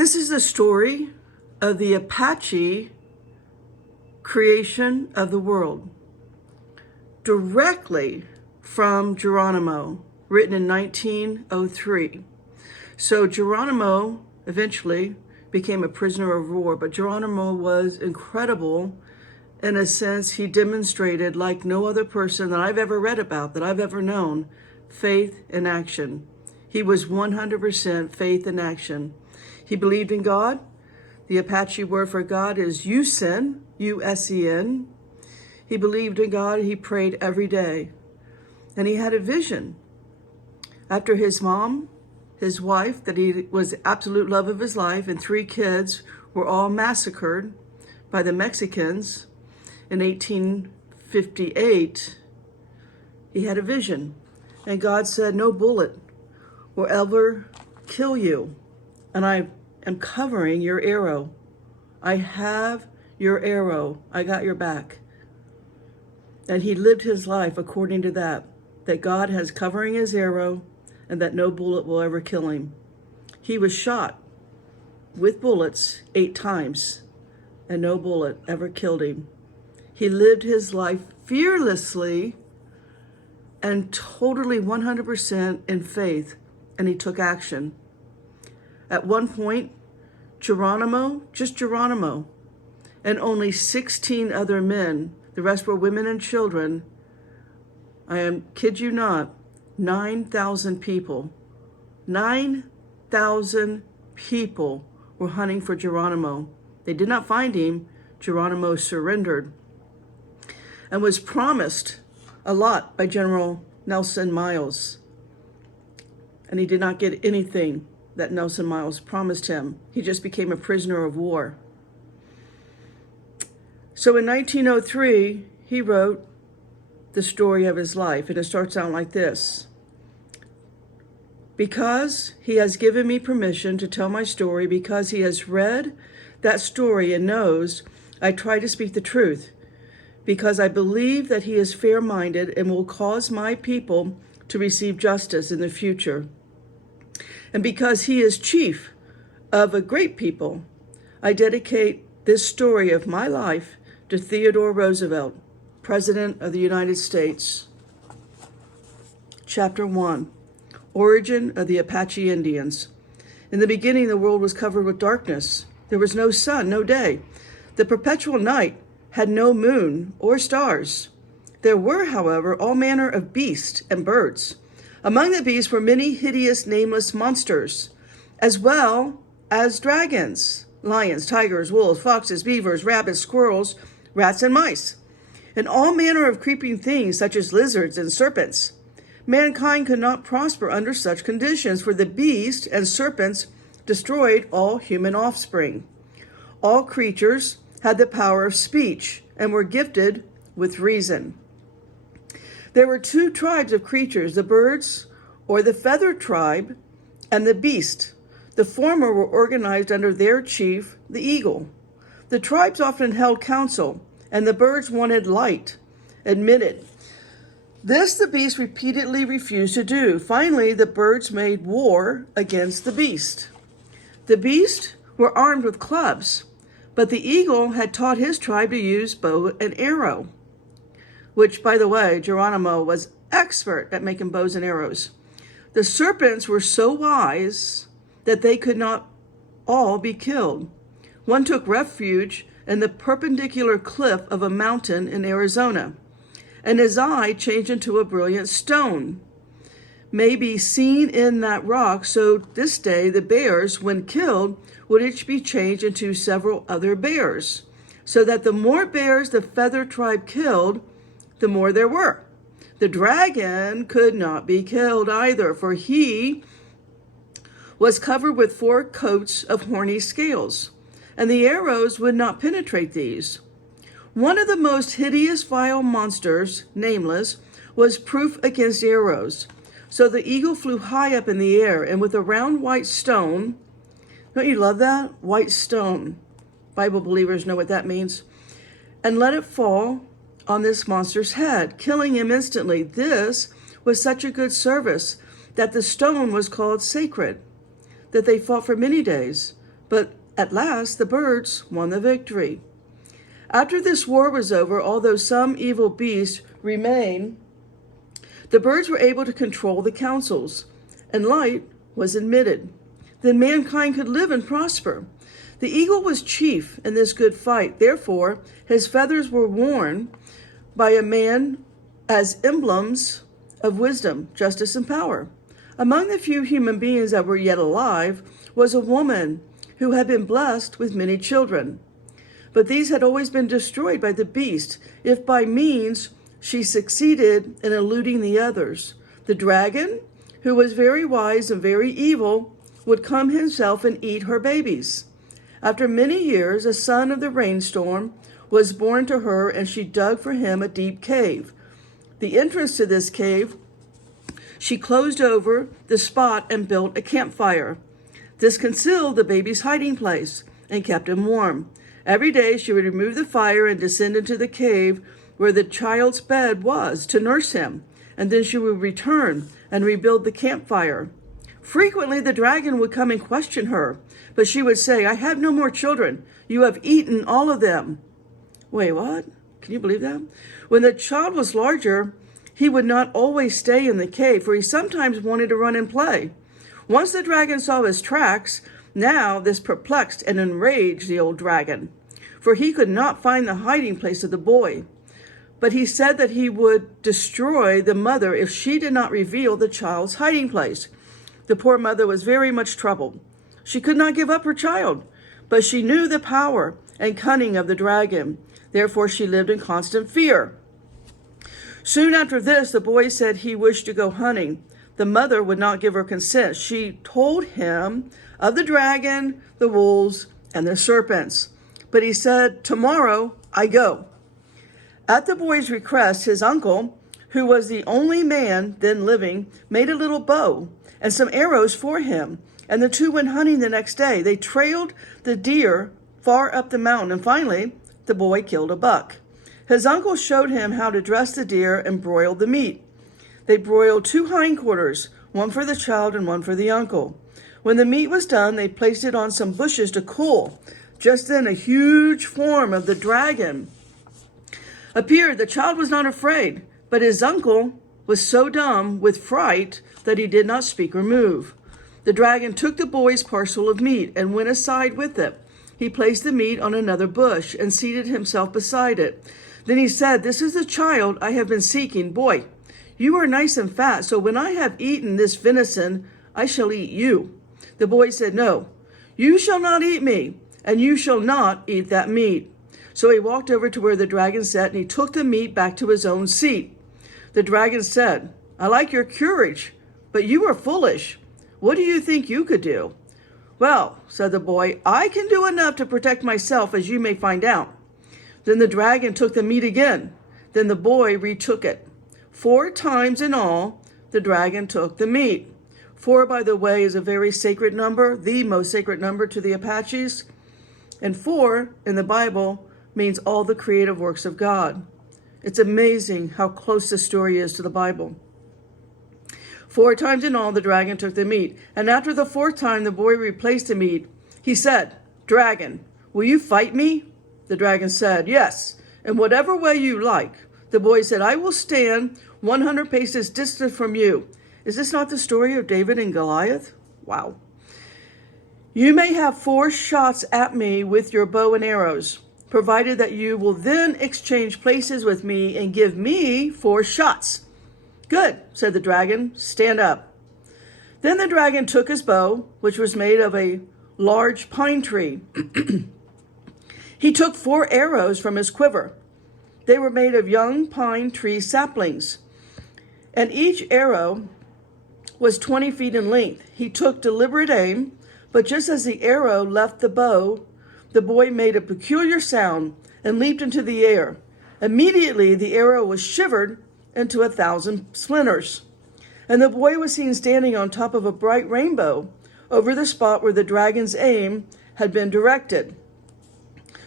This is the story of the Apache creation of the world, directly from Geronimo, written in 1903. So Geronimo eventually became a prisoner of war, but Geronimo was incredible in a sense. He demonstrated, like no other person that I've ever read about, that I've ever known, faith in action. He was 100% faith in action. He believed in God. The Apache word for God is Usen, U-S-E-N. He believed in God. He prayed every day. And he had a vision. After his mom, his wife, that he was the absolute love of his life, and 3 kids were all massacred by the Mexicans in 1858, he had a vision. And God said, no bullet will ever kill you. And I am covering your arrow. I have your arrow. I got your back. And he lived his life according to that God has covering his arrow and that no bullet will ever kill him. He was shot with bullets 8 times and no bullet ever killed him. He lived his life fearlessly and totally 100% in faith, and he took action. At one point, Geronimo, just Geronimo, and only 16 other men, the rest were women and children, kid you not, 9,000 people. 9,000 people were hunting for Geronimo. They did not find him. Geronimo surrendered and was promised a lot by General Nelson Miles. And he did not get anything that Nelson Miles promised him. He just became a prisoner of war. So in 1903, he wrote the story of his life, and it starts out like this. Because he has given me permission to tell my story, because he has read that story and knows I try to speak the truth, because I believe that he is fair-minded and will cause my people to receive justice in the future, and because he is chief of a great people, I dedicate this story of my life to Theodore Roosevelt, President of the United States. Chapter 1, Origin of the Apache Indians. In the beginning, the world was covered with darkness. There was no sun, no day. The perpetual night had no moon or stars. There were, however, all manner of beasts and birds. Among the beasts were many hideous, nameless monsters, as well as dragons, lions, tigers, wolves, foxes, beavers, rabbits, squirrels, rats, and mice, and all manner of creeping things such as lizards and serpents. Mankind could not prosper under such conditions, for the beasts and serpents destroyed all human offspring. All creatures had the power of speech and were gifted with reason. There were 2 tribes of creatures, the birds, or the feathered tribe, and the beast. The former were organized under their chief, the eagle. The tribes often held council, and the birds wanted light admitted. This the beast repeatedly refused to do. Finally, the birds made war against the beast. The beast were armed with clubs, but the eagle had taught his tribe to use bow and arrow, which, by the way, Geronimo was expert at making bows and arrows. The serpents were so wise that they could not all be killed. One took refuge in the perpendicular cliff of a mountain in Arizona, and his eye changed into a brilliant stone, may be seen in that rock. So this day the bears, when killed, would each be changed into several other bears, so that the more bears the feather tribe killed, the more there were. The dragon could not be killed either, for he was covered with 4 coats of horny scales, and the arrows would not penetrate these. One of the most hideous, vile monsters, nameless, was proof against arrows. So the eagle flew high up in the air, and with a round white stone, don't you love that? White stone. Bible believers know what that means. And let it fall on this monster's head, killing him instantly. This was such a good service that the stone was called sacred, that they fought for many days. But at last the birds won the victory. After this war was over, although some evil beasts remained, the birds were able to control the councils, and light was admitted. Then mankind could live and prosper. The eagle was chief in this good fight. Therefore, his feathers were worn by a man as emblems of wisdom, justice, and power. Among the few human beings that were yet alive was a woman who had been blessed with many children. But these had always been destroyed by the beast, if by means she succeeded in eluding the others. The dragon, who was very wise and very evil, would come himself and eat her babies. After many years, a son of the rainstorm was born to her, and she dug for him a deep cave. The entrance to this cave, she closed over the spot and built a campfire. This concealed the baby's hiding place and kept him warm. Every day she would remove the fire and descend into the cave where the child's bed was to nurse him, and then she would return and rebuild the campfire. Frequently the dragon would come and question her, but she would say, "I have no more children. You have eaten all of them." Wait, what? Can you believe that? When the child was larger, he would not always stay in the cave, for he sometimes wanted to run and play. Once the dragon saw his tracks. Now this perplexed and enraged the old dragon, for he could not find the hiding place of the boy. But he said that he would destroy the mother if she did not reveal the child's hiding place. The poor mother was very much troubled. She could not give up her child, but she knew the power and cunning of the dragon. Therefore she lived in constant fear. Soon after this, the boy said he wished to go hunting. The mother would not give her consent. She told him of the dragon, the wolves, and the serpents. But he said, "Tomorrow I go." At the boy's request, his uncle, who was the only man then living, made a little bow and some arrows for him, and the two went hunting the next day. They trailed the deer far up the mountain, and finally the boy killed a buck. His uncle showed him how to dress the deer and broil the meat. They broiled 2 hindquarters, one for the child and one for the uncle. When the meat was done, they placed it on some bushes to cool. Just then a huge form of the dragon appeared. The child was not afraid, but his uncle was so dumb with fright that he did not speak or move. The dragon took the boy's parcel of meat and went aside with it. He placed the meat on another bush and seated himself beside it. Then he said, "This is the child I have been seeking. Boy, you are nice and fat, so when I have eaten this venison, I shall eat you." The boy said, "No, you shall not eat me, and you shall not eat that meat." So he walked over to where the dragon sat, and he took the meat back to his own seat. The dragon said, "I like your courage, but you are foolish. What do you think you could do?" "Well," said the boy, "I can do enough to protect myself, as you may find out." Then the dragon took the meat again. Then the boy retook it. 4 times in all, the dragon took the meat. 4, by the way, is a very sacred number, the most sacred number to the Apaches. And 4 in the Bible means all the creative works of God. It's amazing how close this story is to the Bible. 4 times in all, the dragon took the meat. And after the 4th time, the boy replaced the meat. He said, "Dragon, will you fight me?" The dragon said, "Yes, in whatever way you like." The boy said, "I will stand 100 paces distant from you." Is this not the story of David and Goliath? Wow. "You may have 4 shots at me with your bow and arrows, provided that you will then exchange places with me and give me 4 shots. "Good," said the dragon. "Stand up." Then the dragon took his bow, which was made of a large pine tree. He took 4 arrows from his quiver. They were made of young pine tree saplings, and each arrow was 20 feet in length. He took deliberate aim, but just as the arrow left the bow, the boy made a peculiar sound and leaped into the air. Immediately the arrow was shivered into 1,000 splinters, and the boy was seen standing on top of a bright rainbow over the spot where the dragon's aim had been directed.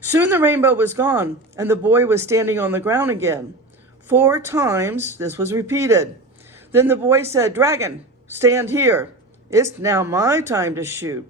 Soon the rainbow was gone, and the boy was standing on the ground again. 4 times this was repeated. Then the boy said, "Dragon, stand here. It's now my time to shoot."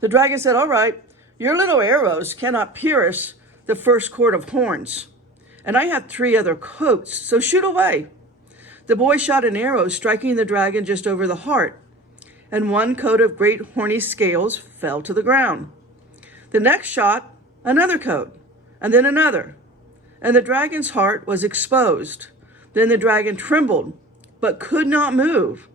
The dragon said, "All right, your little arrows cannot pierce the first cord of horns, and I have 3 other coats, so shoot away." The boy shot an arrow, striking the dragon just over the heart, and 1 coat of great horny scales fell to the ground. The next shot, another coat, and then another, and the dragon's heart was exposed. Then the dragon trembled, but could not move.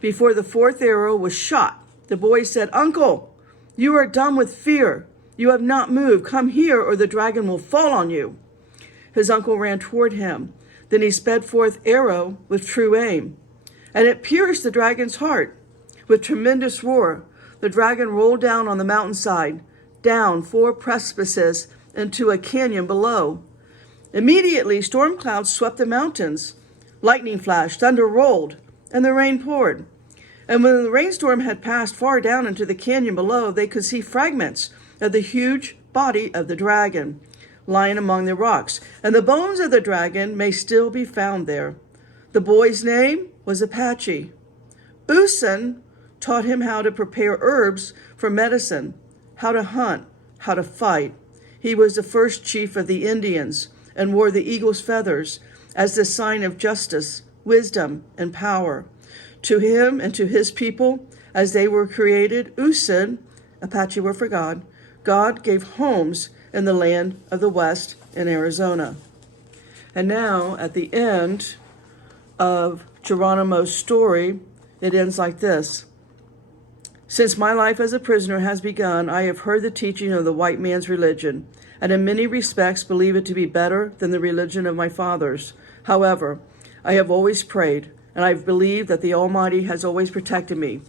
Before the 4th arrow was shot, the boy said, "Uncle, you are dumb with fear. You have not moved. Come here, or the dragon will fall on you." His uncle ran toward him. Then he sped forth arrow with true aim, and it pierced the dragon's heart. With tremendous roar, the dragon rolled down on the mountainside, down 4 precipices into a canyon below. Immediately, storm clouds swept the mountains. Lightning flashed, thunder rolled, and the rain poured. And when the rainstorm had passed far down into the canyon below, they could see fragments of the huge body of the dragon lying among the rocks, and the bones of the dragon may still be found there. The boy's name was Apache. Usan taught him how to prepare herbs for medicine, how to hunt, how to fight. He was the first chief of the Indians and wore the eagle's feathers as the sign of justice, wisdom, and power. To him and to his people, as they were created, Usan, Apache were for God, God gave homes in the land of the West in Arizona. And now, at the end of Geronimo's story, it ends like this. "Since my life as a prisoner has begun, I have heard the teaching of the white man's religion, and in many respects believe it to be better than the religion of my fathers. However, I have always prayed, and I have believed that the Almighty has always protected me,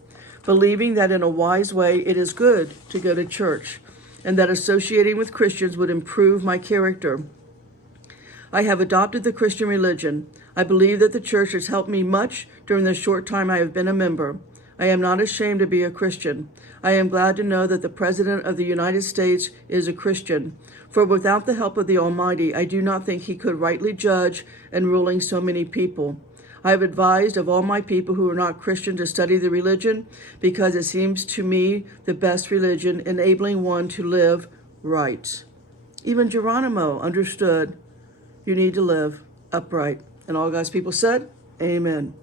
believing that in a wise way it is good to go to church, and that associating with Christians would improve my character. I have adopted the Christian religion. I believe that the church has helped me much during the short time I have been a member. I am not ashamed to be a Christian. I am glad to know that the President of the United States is a Christian, for without the help of the Almighty, I do not think he could rightly judge and ruling so many people. I have advised of all my people who are not Christian to study the religion because it seems to me the best religion, enabling one to live right." Even Geronimo understood you need to live upright. And all God's people said, amen.